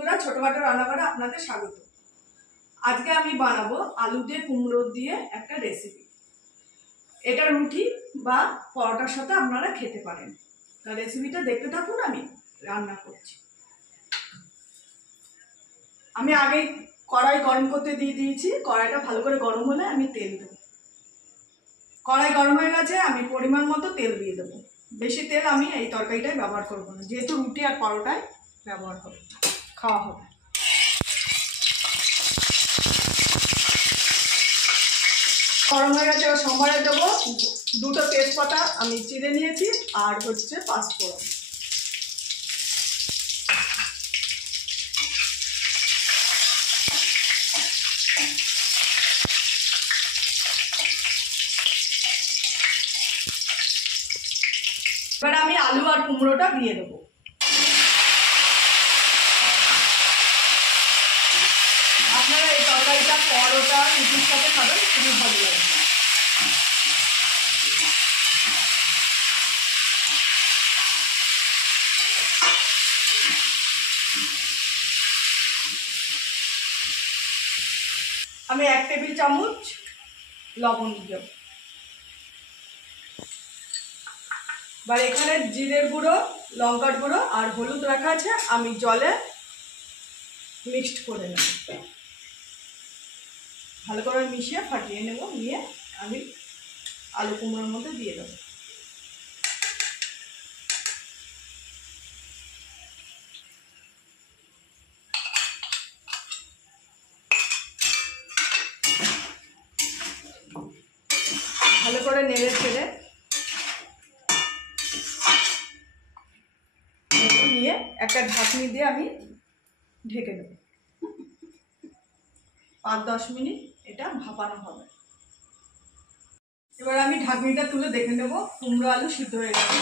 বন্ধুরা, ছোটখাটো রান্নাঘরে আপনাদের স্বাগত। আজকে আমি বানাবো আলু দিয়ে কুমড়ো দিয়ে একটা রেসিপি। এটা রুটি বা পরোটার সাথে আপনারা খেতে পারেন। তা রেসিপিটা দেখতে থাকুন, আমি রান্না করছি। আমি আগেই কড়াই গরম করতে দিয়ে দিয়েছি। কড়াইটা ভালো করে গরম হলে আমি তেল দেবো। কড়াই গরম হয়ে গেছে, আমি পরিমাণ মতো তেল দিয়ে দেবো। বেশি তেল আমি এই তরকারিটায় ব্যবহার করবো না, যেহেতু রুটি আর পরোটায় ব্যবহার হবে, খাওয়া হবে। গরম হয়ে গেছে, এবার সম্বারে দেবো। দুটো তেজপাতা আমি চিড়ে নিয়েছি, আর হচ্ছে পাঁচফোড়ন। এবার আমি আলু আর কুমড়োটা দিয়ে দেবো। আপনারা এই তরকারিটা পরোটা রুটির সাথে খাবেন, খুবই ভালো লাগবে। আমি 1 টেবিল চামচ লবণ দেব। এবার এখানে জিরের গুঁড়ো, লঙ্কার গুঁড়ো আর হলুদ রাখা আছে, আমি জলে মিক্সড করে নেব। ভালো করে মিশিয়ে ফাটিয়ে নেব, নিয়ে আমি আলু কুমড়োর মধ্যে দিয়ে দেবো। ভালো করে নেড়ে ছেড়ে নিয়ে একটা ঢাকনি দিয়ে আমি ঢেকে দেবো। 5-10 মিনিট এটা ভাপানো হবে। এবার আমি ঢাকনিটা তুলে দেখে নেব কুমড়ো আলু সিদ্ধ হয়ে গেছে।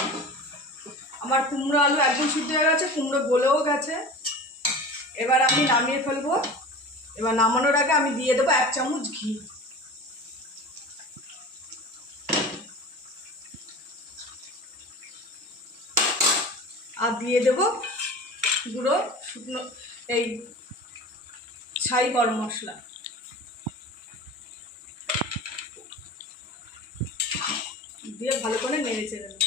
আমার কুমড়ো আলু একদম সিদ্ধ হয়ে গেছে, কুমড়ো গলেও গেছে। এবার আমি নামিয়ে ফেলবো। এবার নামানোর আগে আমি দিয়ে দেবো 1 চামচ ঘি। আর দিয়ে দেবো গুঁড়ো শুকনো এই ছাই গরম মশলা। দিয়ে ভালো করে নেড়ে চেড়ে নেব।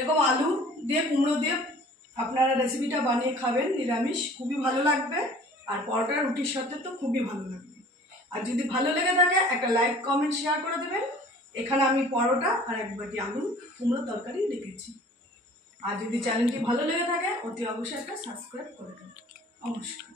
এরকম আলু দিয়ে কুমড়ো দিয়ে আপনারা রেসিপিটা বানিয়ে খাবেন, নিরামিষ, খুবই ভালো লাগবে। আর পরোটা রুটির সাথে তো খুবই ভালো লাগবে। আর যদি ভালো লেগে থাকে একটা লাইক, কমেন্ট, শেয়ার করে দেবেন। এখানে আমি পরোটা আর 1 বাটি আলু কুমড়ো তরকারি রেখেছি। আর যদি চ্যানেলটি ভালো লেগে থাকে অতি অবশ্যই একটা সাবস্ক্রাইব করে দেবেন। নমস্কার।